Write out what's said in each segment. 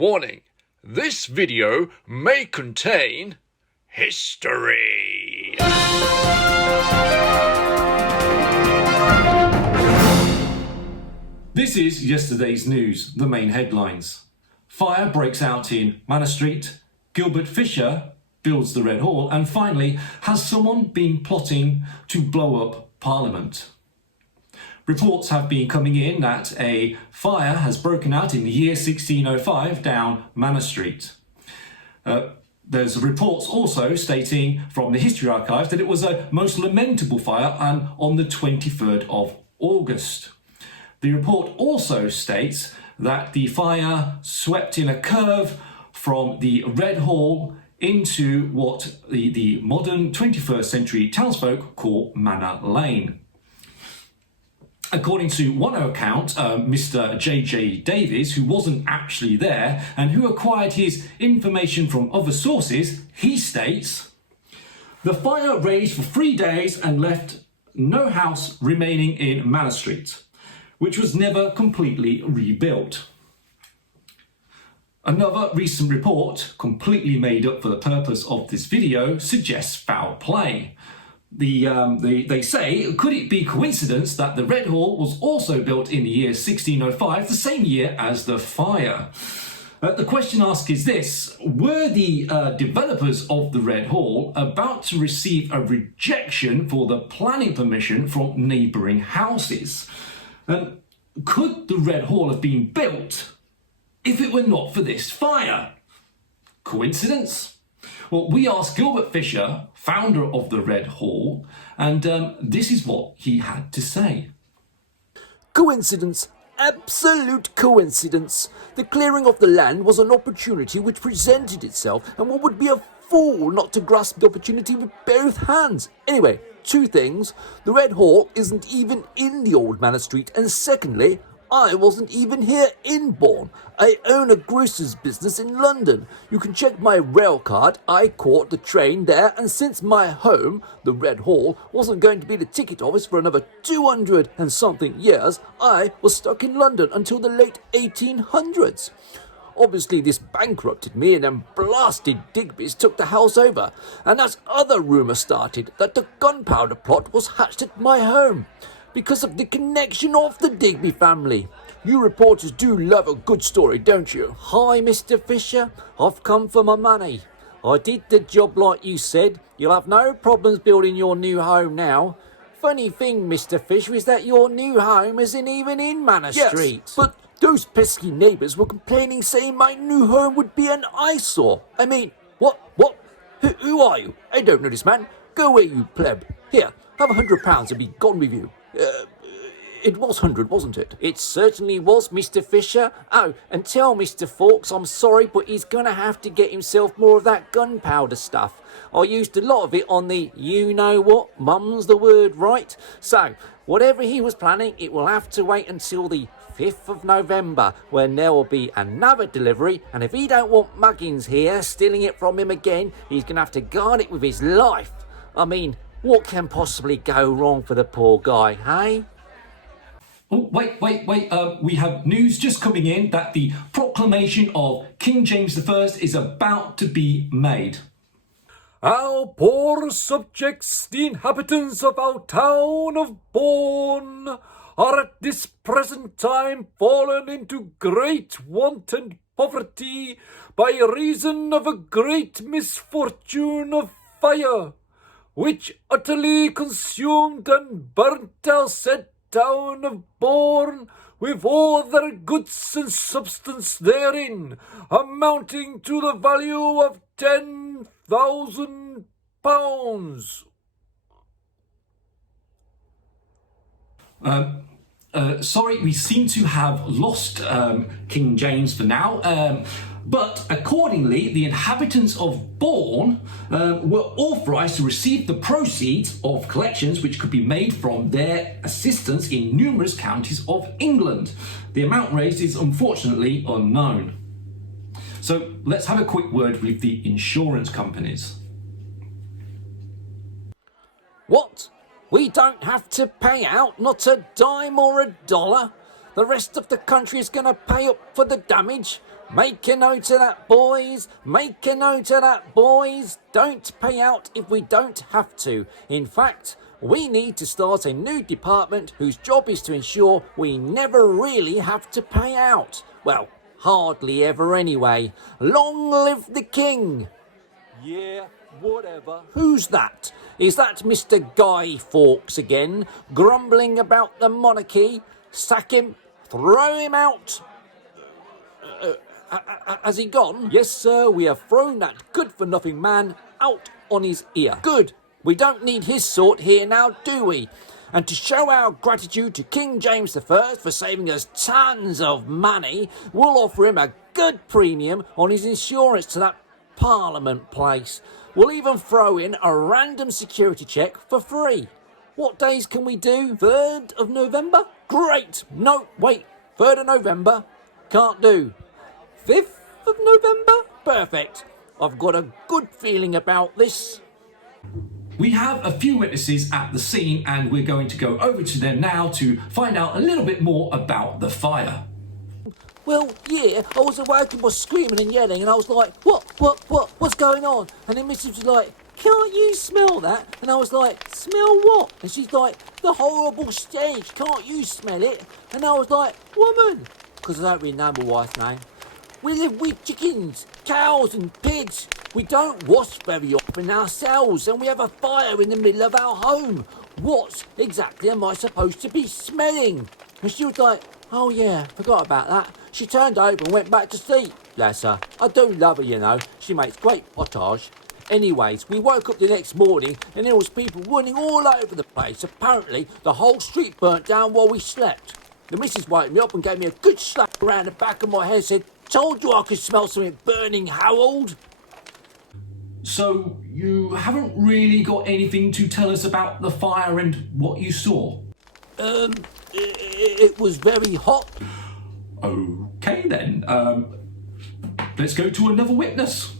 Warning, this video may contain history. This is yesterday's news, the main headlines. Fire breaks out in Manor Street, Gilbert Fisher builds the Red Hall, and finally, has someone been plotting to blow up Parliament? Reports have been coming in that a fire has broken out in the year 1605 down Manor Street. There's reports also stating from the History Archive that it was a most lamentable fire and on the 23rd of August. The report also states that the fire swept in a curve from the Red Hall into what the modern 21st century townsfolk call Manor Lane. According to one account, Mr. J.J. Davies, who wasn't actually there and who acquired his information from other sources, he states, "The fire raged for 3 days and left no house remaining in Manor Street, which was never completely rebuilt." Another recent report, completely made up for the purpose of this video, suggests foul play. They say, could it be coincidence that the Red Hall was also built in the year 1605, the same year as the fire? The question asked is this: were the developers of the Red Hall about to receive a rejection for the planning permission from neighbouring houses? Could the Red Hall have been built if it were not for this fire? Coincidence? Well, we asked Gilbert Fisher, founder of the Red Hall, and this is what he had to say. Coincidence. Absolute coincidence. The clearing of the land was an opportunity which presented itself, and one would be a fool not to grasp the opportunity with both hands. Anyway, two things. The Red Hall isn't even in the old Manor Street, and secondly, I wasn't even here in Bourne. I own a grocer's business in London. You can check my rail card. I caught the train there, and since my home, the Red Hall, wasn't going to be the ticket office for another 200 and something years, I was stuck in London until the late 1800s. Obviously, this bankrupted me, and then blasted Digby's took the house over. And as other rumour started that the Gunpowder plot was hatched at my home, because of the connection of the Digby family. You reporters do love a good story, don't you? Hi, Mr. Fisher. I've come for my money. I did the job like you said. You'll have no problems building your new home now. Funny thing, Mr. Fisher, is that your new home isn't even in Manor Street. Yes, but those pesky neighbours were complaining, saying my new home would be an eyesore. I mean, what? Who are you? I don't know this man. Go away, you pleb. Here, have £100 and be gone with you. It was 100, wasn't it? It certainly was, Mr. Fisher. Oh, and tell Mr. Fawkes I'm sorry, but he's going to have to get himself more of that gunpowder stuff. I used a lot of it on the you-know-what, mum's the word, right? So, whatever he was planning, it will have to wait until the 5th of November, when there will be another delivery, and if he don't want Muggins here stealing it from him again, he's going to have to guard it with his life. I mean, what can possibly go wrong for the poor guy, hey? Oh, wait. We have news just coming in that the proclamation of King James I is about to be made. Our poor subjects, the inhabitants of our town of Bourne, are at this present time fallen into great want and poverty by reason of a great misfortune of fire, which utterly consumed and burnt our said town of Bourne with all their goods and substance therein, amounting to the value of £10,000. Sorry, we seem to have lost King James for now. But accordingly, the inhabitants of Bourne were authorised to receive the proceeds of collections which could be made from their assistance in numerous counties of England. The amount raised is unfortunately unknown. So let's have a quick word with the insurance companies. What? We don't have to pay out, not a dime or a dollar? The rest of the country is going to pay up for the damage? Make a note of that, boys. Make a note of that, boys. Don't pay out if we don't have to. In fact, we need to start a new department whose job is to ensure we never really have to pay out. Well, hardly ever anyway. Long live the king. Yeah, whatever. Who's that? Is that Mr. Guy Fawkes again, grumbling about the monarchy? Sack him, throw him out. Has he gone? Yes, sir, we have thrown that good-for-nothing man out on his ear. Good. We don't need his sort here now, do we? And to show our gratitude to King James I for saving us tons of money, we'll offer him a good premium on his insurance to that Parliament place. We'll even throw in a random security check for free. What days can we do? 3rd of November? Great! No, wait, 3rd of November? Can't do. 5th of November? Perfect. I've got a good feeling about this. We have a few witnesses at the scene and we're going to go over to them now to find out a little bit more about the fire. Well, yeah, I was awoken by screaming and yelling and I was like, what's going on? And then Mrs. was like, can't you smell that? And I was like, smell what? And she's like, the horrible stench, can't you smell it? And I was like, woman, because I don't really know my wife's name. We live with chickens, cows and pigs. We don't wash very often ourselves and we have a fire in the middle of our home. What exactly am I supposed to be smelling? And she was like, oh yeah, forgot about that. She turned over and went back to sleep. Bless her. I do love her, you know. She makes great potage. Anyways, we woke up the next morning and there was people running all over the place. Apparently, the whole street burnt down while we slept. The missus woke me up and gave me a good slap around the back of my head and said, told you I could smell something burning, Harold. So, you haven't really got anything to tell us about the fire and what you saw? It was very hot. Okay then, let's go to another witness.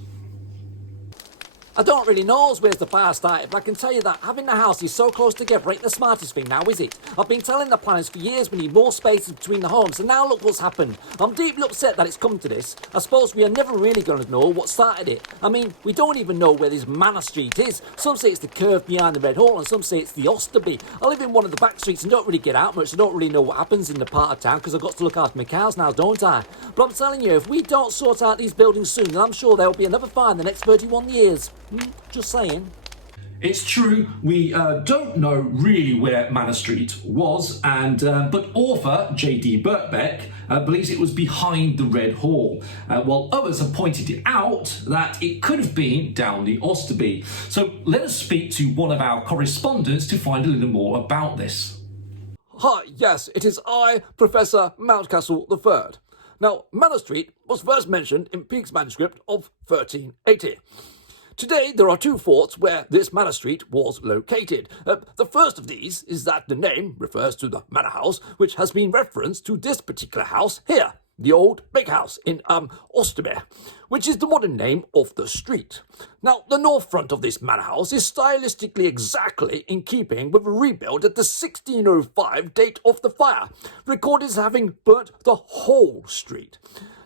I don't really know where's the fire started, but I can tell you that having the houses so close together ain't the smartest thing now, is it? I've been telling the planners for years we need more spaces between the homes, and now look what's happened. I'm deeply upset that it's come to this. I suppose we are never really going to know what started it. I mean, we don't even know where this Manor Street is. Some say it's the curve behind the Red Hall, and some say it's the Osterby. I live in one of the back streets and don't really get out much. I don't really know what happens in the part of town because I've got to look after my cows now, don't I? But I'm telling you, if we don't sort out these buildings soon, then I'm sure there'll be another fire in the next 31 years. Just saying. It's true, we don't know really where Manor Street was, and but author J.D. Birkbeck believes it was behind the Red Hall, while others have pointed it out that it could have been down the Osterby. So let us speak to one of our correspondents to find a little more about this. Hi, yes, it is I, Professor Mountcastle III. Now, Manor Street was first mentioned in Peake's manuscript of 1380. Today, there are two thoughts where this Manor Street was located. The first of these is that the name refers to the manor house, which has been referenced to this particular house here, the old big house in Osterby, which is the modern name of the street. Now, the north front of this manor house is stylistically exactly in keeping with a rebuild at the 1605 date of the fire, recorded as having burnt the whole street.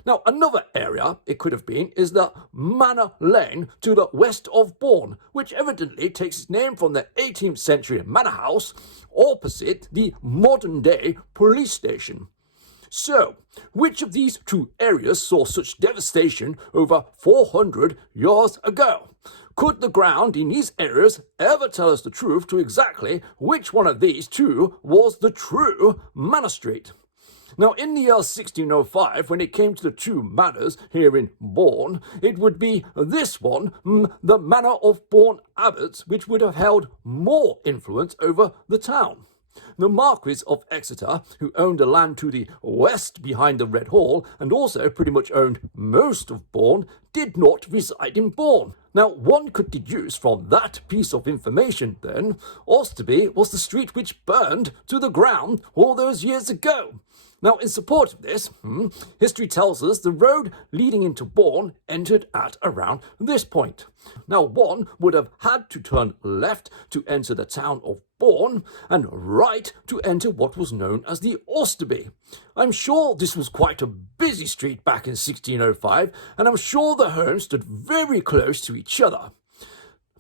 Now, another area it could have been is the Manor Lane to the west of Bourne, which evidently takes its name from the 18th century manor house opposite the modern-day police station. So, which of these two areas saw such devastation over 400 years ago? Could the ground in these areas ever tell us the truth to exactly which one of these two was the true Manor Street? Now, in the year 1605, when it came to the two manors here in Bourne, it would be this one, the Manor of Bourne Abbots, which would have held more influence over the town. The Marquis of Exeter, who owned the land to the west behind the Red Hall, and also pretty much owned most of Bourne, did not reside in Bourne. Now, one could deduce from that piece of information, then, Osterby was the street which burned to the ground all those years ago. Now, in support of this, history tells us the road leading into Bourne entered at around this point. Now, one would have had to turn left to enter the town of Bourne and right to enter what was known as the Osterby. I'm sure this was quite a busy street back in 1605, and I'm sure the homes stood very close to each other.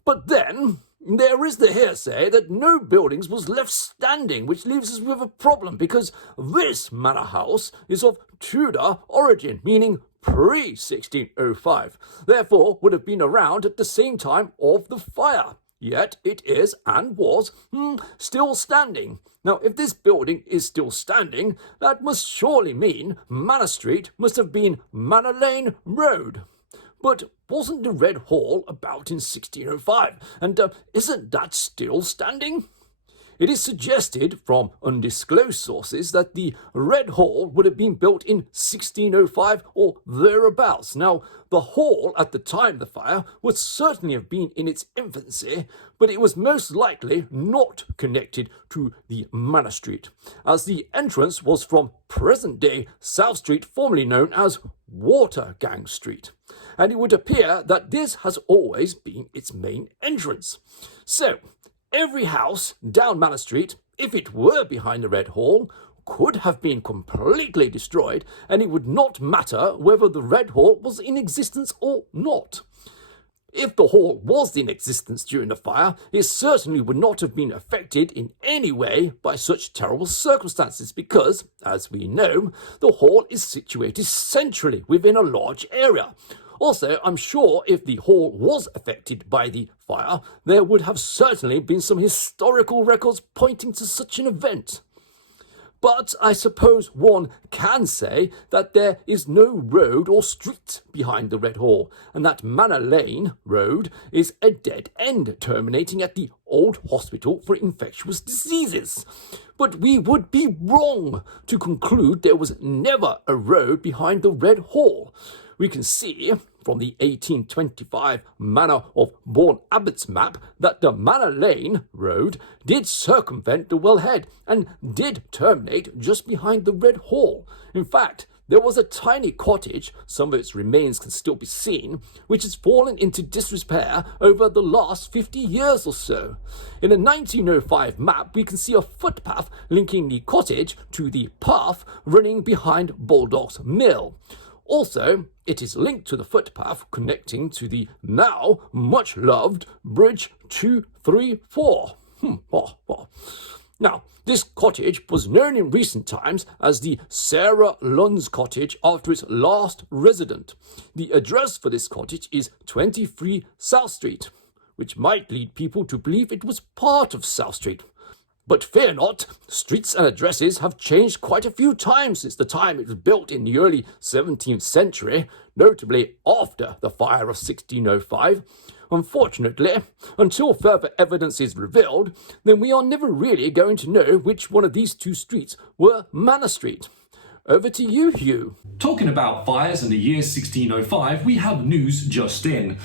But then there is the hearsay that no buildings was left standing, which leaves us with a problem because this manor house is of Tudor origin, meaning pre-1605, therefore would have been around at the same time of the fire. Yet it is and was still standing. Now, if this building is still standing, that must surely mean Manor Street must have been Manor Lane Road. But wasn't the Red Hall about in 1605, and isn't that still standing? It is suggested from undisclosed sources that the Red Hall would have been built in 1605 or thereabouts. Now, the hall at the time of the fire would certainly have been in its infancy, but it was most likely not connected to the Manor Street, as the entrance was from present-day South Street, formerly known as Watergang Street, and it would appear that this has always been its main entrance. So, every house down Manor Street, if it were behind the Red Hall, could have been completely destroyed, and it would not matter whether the Red Hall was in existence or not. If the hall was in existence during the fire, it certainly would not have been affected in any way by such terrible circumstances because, as we know, the hall is situated centrally within a large area. Also, I'm sure if the hall was affected by the fire, there would have certainly been some historical records pointing to such an event. But I suppose one can say that there is no road or street behind the Red Hall, and that Manor Lane Road is a dead end terminating at the old hospital for infectious diseases. But we would be wrong to conclude there was never a road behind the Red Hall. We can see from the 1825 Manor of Bourne Abbot's map that the Manor Lane Road did circumvent the wellhead and did terminate just behind the Red Hall. In fact, there was a tiny cottage, some of its remains can still be seen, which has fallen into disrepair over the last 50 years or so. In a 1905 map, we can see a footpath linking the cottage to the path running behind Bulldog's Mill. Also, it is linked to the footpath connecting to the now much-loved Bridge 234. Now, this cottage was known in recent times as the Sarah Lunn's Cottage after its last resident. The address for this cottage is 23 South Street, which might lead people to believe it was part of South Street. But fear not, streets and addresses have changed quite a few times since the time it was built in the early 17th century, notably after the fire of 1605. Unfortunately, until further evidence is revealed, then we are never really going to know which one of these two streets were Manor Street. Over to you, Hugh. Talking about fires in the year 1605, we have news just in.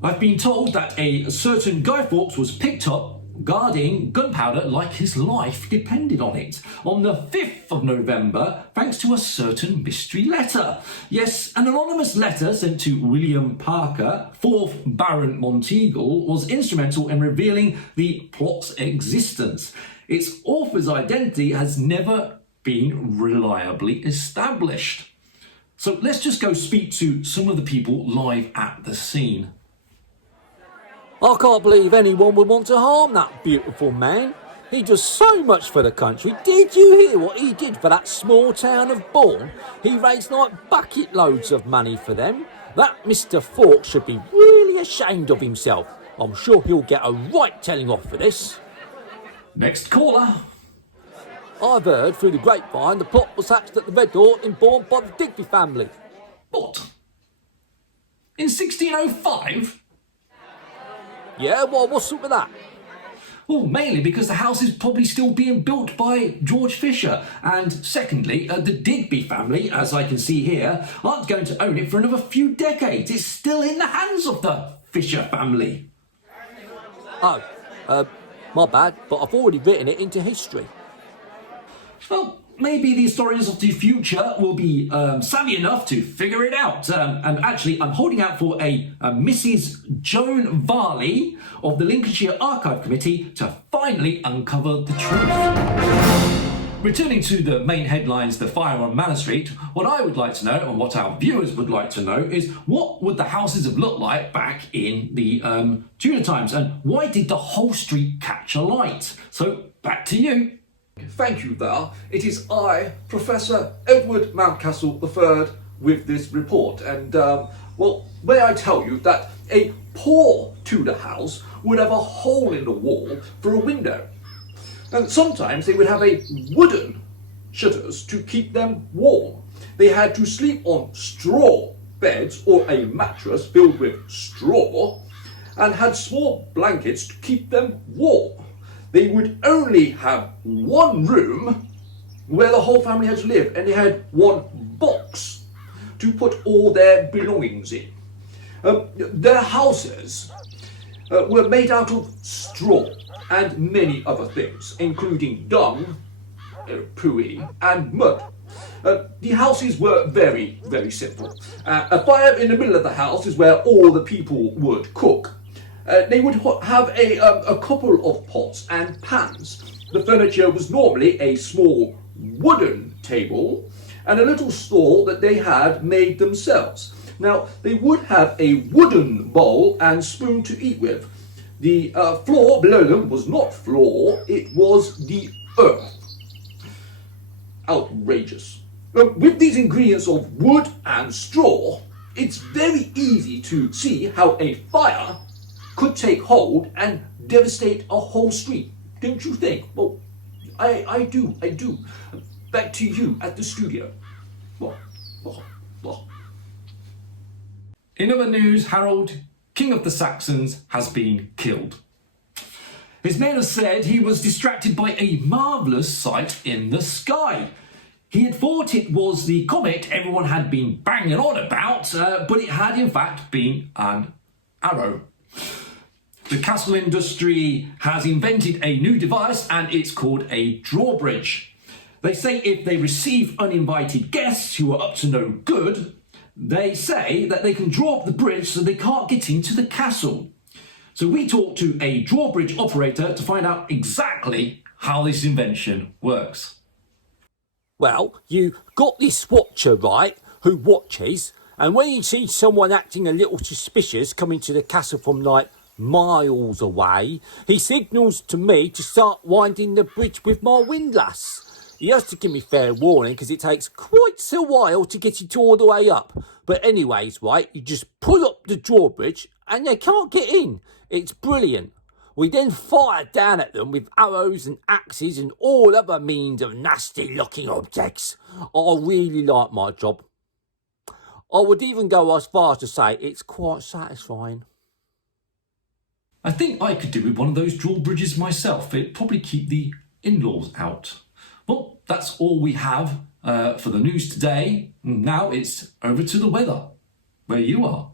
I've been told that a certain Guy Fawkes was picked up guarding gunpowder like his life depended on it on the 5th of November thanks to a certain mystery letter. Yes, an anonymous letter sent to William Parker, 4th Baron Monteagle, was instrumental in revealing the plot's existence. Its author's identity has never been reliably established. So let's just go speak to some of the people live at the scene. I can't believe anyone would want to harm that beautiful man. He does so much for the country. Did you hear what he did for that small town of Bourne? He raised like bucket loads of money for them. That Mr. Fawkes should be really ashamed of himself. I'm sure he'll get a right telling off for this. Next caller. I've heard through the grapevine the plot was hatched at the Red Hall in Bourne by the Digby family. What? In 1605? Yeah, well, what's up with that? Well, mainly because the house is probably still being built by George Fisher. And secondly, the Digby family, as I can see here, aren't going to own it for another few decades. It's still in the hands of the Fisher family. Oh, my bad, but I've already written it into history. Well, maybe the historians of the future will be savvy enough to figure it out. And actually, I'm holding out for a Mrs. Joan Varley of the Lincolnshire Archive Committee to finally uncover the truth. Returning to the main headlines, the fire on Manor Street, what I would like to know, and what our viewers would like to know, is what would the houses have looked like back in the Tudor times, and why did the whole street catch alight? So, back to you. Thank you there. It is I, Professor Edward Mountcastle III, with this report. And, well, may I tell you that a poor Tudor house would have a hole in the wall for a window. And sometimes they would have a wooden shutters to keep them warm. They had to sleep on straw beds or a mattress filled with straw and had small blankets to keep them warm. They would only have one room where the whole family had to live, and they had one box to put all their belongings in. Their houses were made out of straw and many other things, including dung, pooey, and mud. The houses were very, very simple. A fire in the middle of the house is where all the people would cook. They would have a couple of pots and pans. The furniture was normally a small wooden table and a little stall that they had made themselves. Now, they would have a wooden bowl and spoon to eat with. The floor below them was not floor, it was the earth. Outrageous. With these ingredients of wood and straw, it's very easy to see how a fire could take hold and devastate a whole street. Don't you think? Well, I do. Back to you at the studio. In other news, Harold, King of the Saxons, has been killed. His men have said he was distracted by a marvellous sight in the sky. He had thought it was the comet everyone had been banging on about, but it had in fact been an arrow. The castle industry has invented a new device, and it's called a drawbridge. They say if they receive uninvited guests who are up to no good, they say that they can draw up the bridge so they can't get into the castle. So we talked to a drawbridge operator to find out exactly how this invention works. Well, you got this watcher, right, who watches, and when he sees someone acting a little suspicious coming to the castle from, like, miles away, he signals to me to start winding the bridge with my windlass. He has to give me fair warning because it takes quite a while to get it all the way up. But anyways, right, you just pull up the drawbridge and they can't get in. It's brilliant. We then fire down at them with arrows and axes and all other means of nasty looking objects. I really like my job. I would even go as far as to say it's quite satisfying. I think I could do with one of those drawbridges myself. It'd probably keep the in-laws out. Well, that's all we have for the news today. Now it's over to the weather, where you are.